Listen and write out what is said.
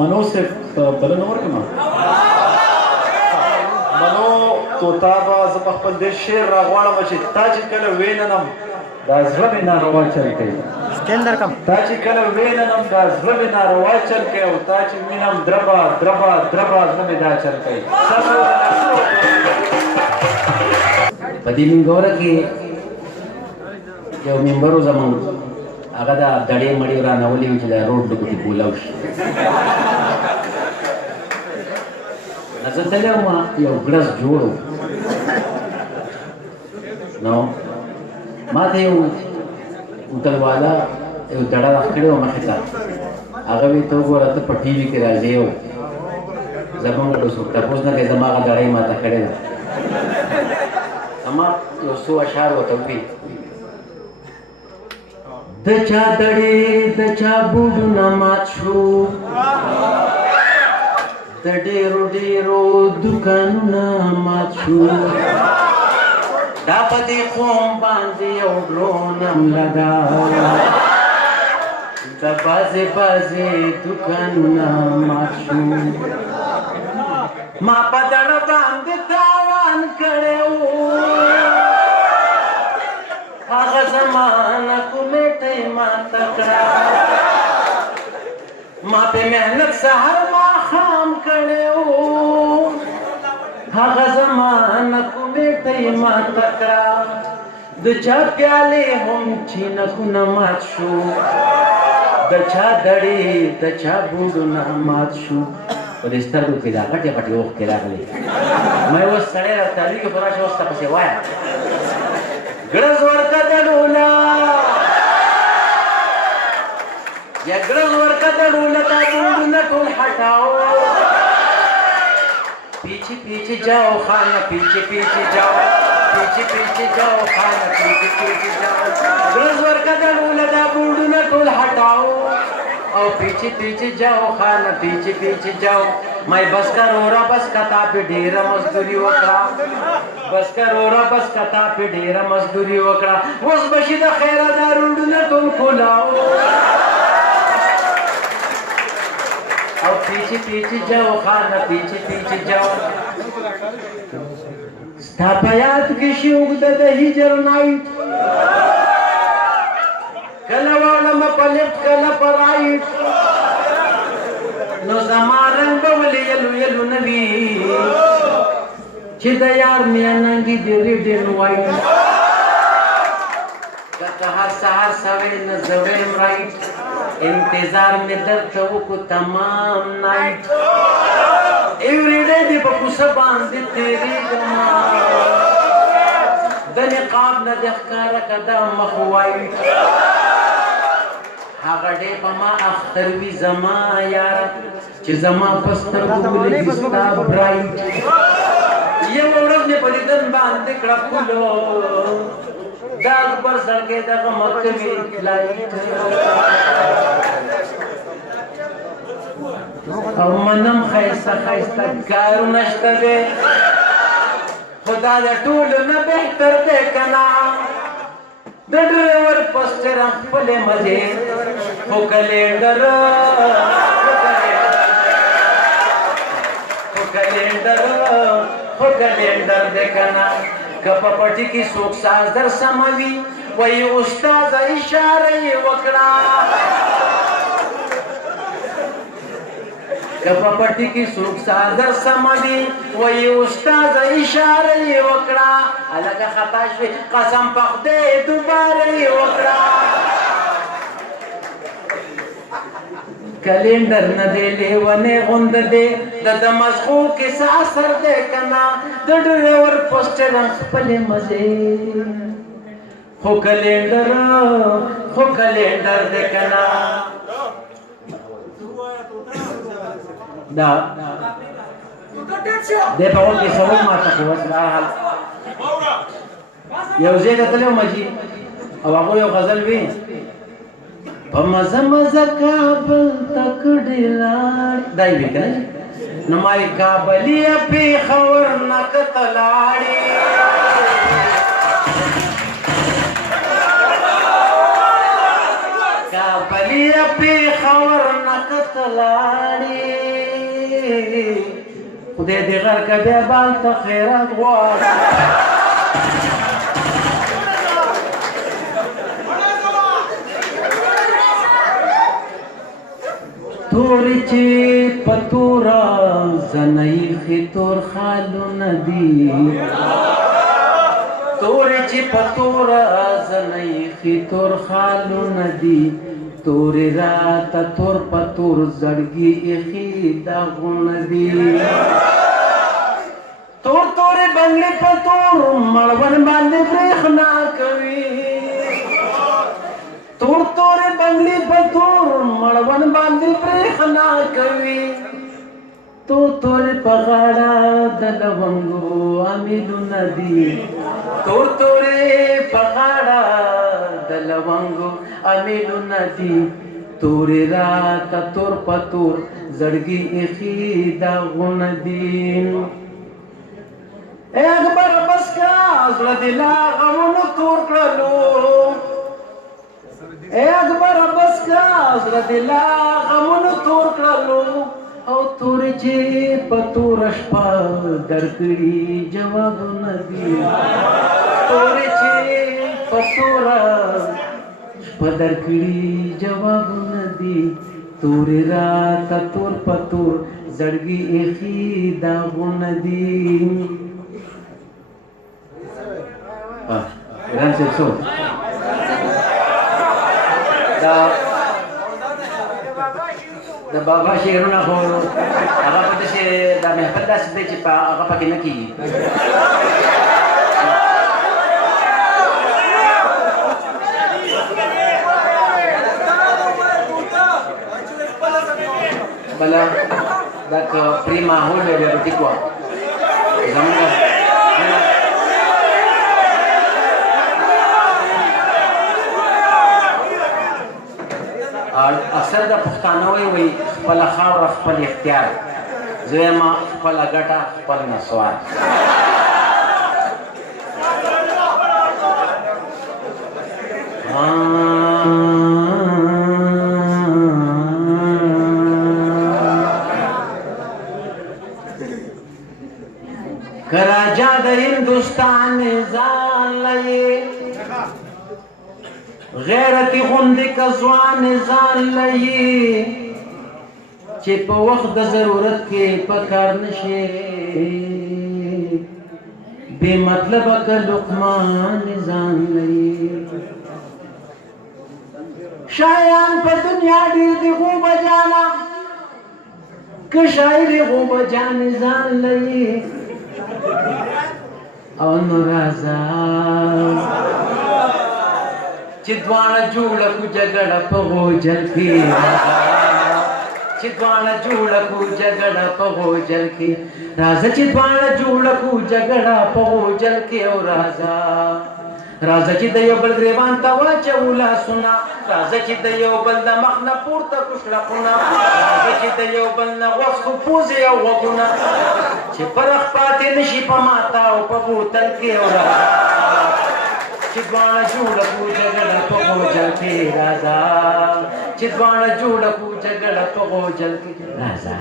منو سے بلنه ورکما منو توتا به زه په خپل دې شعر راغواړم چې تا چې کله ویننم دا زړه مې ناروا چل کوي تا چې کله ویننم دا زړه مې ناروا چل کوي او تا چې وینم دربه دربه دربه زړه مې دا چل کوي په دې منګوره کې یو ممبر و زمونږ هغه دا دړې مړې رانولې وې چې دا روډ ډکوټې کولاو شي زه تللی وم یو ګړز جوړ و نو ما ته یو هوټلوالا یو دړه راکړې وه مخې ته هغه وی ته وګوره ته په ټي وي کې راځې و زمونږ څوک تپوس نه کوي زما هغه دړۍ ماته کړې ده زما یو څو اشعار ورته وکړي د چا دړې د چا بوډونه مات شو د ډېرو ډېرو دوکانونه مات شو دا په دې قوم باندې یو ډرونم لګاو د بازې بازې دوکانونه مات شو ما په دړه باندې تاوان کړی و هغه زمانه کومېټۍ ماته کړه ما په محنت سهار ماښام کړی و هغه زمانه کومېټۍ ماته کړه د چا پیالې هم چینکونه مات شو د چا دړې د چا بوډونه مات شو په دې سترګو کې دا غټې غټې اوښکې راغلې ما اوس سړی راته وي که په راشه اوس ته پسې وایه ګړز ورکه د ډوله یا ګړز ورکه د ډوله تا بوډونه ټول هټاو پیچھے پیچھے جاؤ خانه پیچھے پیچھے جاؤ پیچھے پیچھے جاؤ خانه پیچھے پیچھے جاؤ ګړز ورکه د ډوله دا بوډونه ټول هټاو او پیچھے پیچھے جاؤ خانه پیچھے پیچھے جاؤ مای بس کرورا بس کتا په ډیره مزدوري وکړه بس کرورا بس کتا په ډیره مزدوري وکړه اوس بشي د خیره دا روډونه ټول کولاو او پیچھے پیچھے جاؤ خانه پیچھے پیچھے جاؤ ستا په یاد کې شي اوږده د هجر نایټ کله واړم په لیفټ کله په رایټ نو زما رنګ به ولې یلو یلو نه وي چې د یار میاننګي د ریډ اینډ وایټ که هر سهار سوی نه زه ویم رایټ انتظار مې درته وکړو تمام نایټ ایوری ډے دې په کوڅه باندې تېرېږمه د نقاب نه دې ښکاره که دا مخ وایټ هغه ډې په ما اختر وي زما یاره چې زما په سترګو ولګي ستا برایټ یوه ورځ مې په دیدن باندې کړه پولو دا پر سړکې دغه مکوي لایټ او منم ښایسته ښایسته کارونه شته دی خو دا د ټولو نه بهتر دی که نه د ډریور پسټر خپلې مزې خو کلینډر دی که نه که په پټي کې څوک ساز در سموي وایي استاده اشاره یې وکړه که په پټي کې څوک ساز در سموي وایي استاده اشاره یې وکړه هلکه خطا شوې قسم په خدای دوباره یې وکړه کلینډر نه دی لیونی غونده دی د مزغو کې څه اثر دی که نه د ډریور پوسټر خپلې مزې خو کلینډر دی که نه دا دی په غوږ کې سوال ماته کړي اوس بهرحال یو ځای ته تللی وم جي او هغوی یو غزل وي په مزه مزه کابل ته کډې لاړې دا یې وي که نه نو مایي کابلیه پېښور نه که ته لاړې کابلیه پېښور نه که ته لاړې خدای دې غرقه بیا بال ته خیرات غواړه تورې چې په توره زنه ایښې تور خالونه دي تورې چې په توره زنه ایښې تور خالونه دي تورې راته تور په تور زړګي ایښې داغونه دي تور تورې بنګلې په تور مړوند باندې برېښنا کوي تور تورې بنګلې په تور مړوند باندې برېښنا کوي تور تورې په غاړه د لونګو امیلونه دي تور تورې په غاړه د لونګو امیلونه دي تورې راته تور په تور زړګي ایښي داغونه دي ای اکبر بس کا زړه دې لا غمونو تور کړلو ای اکبر بس کا زړه دې لا غمونو تور کړلو او تورې چې په توره شپه درکړي جوابونه دي تورې چې په توره شپه درکړي جوابونه دي تورې راته تور په تور زړګي ایښي داغونه دي ایران صاحب څو د بابا شعرونه خو هغه په داسې د محفل داسې دی چې هغه پکې نه کېږي بله دا که پرې ماحول وی بیا به ټیک وه زموږ اکثر د پښتانه وایي خپله خاوره خپل اختیار زه وایم خپله ګټه خپل نسوار که راجا د هندوستان ځان لري غیرتی غوندې که ځوان ځان لري چې په وخت د ضرورت کې په کار نشي بې مطلبه که لقمان ځان لري شایان په دنیا ډېر دي غوبه جانا که شاعر غوبه جان ځان لري او نو راځه چې دواړه جوړه کو جګړه په غوجل کې چې دواړه جوړه کو جګړه په غوجل کې راځه چې دواړه جوړه کو جګړه په غوجل کې او راځه چې د یو بل ګریوان ته واچو لاسونه راځه چې د یو بل د مخ نه پورته کړو شلقونه راځه چې د یو بل نه وڅښو پوزې او غوږونه چې فرق پاتې نشي په ماته او په بوتل کې او راځه چې دواړه جوړه کو جګړه په غوجل کې راځه چې دواړه جوړه کو جګړه په غوجل کې راځه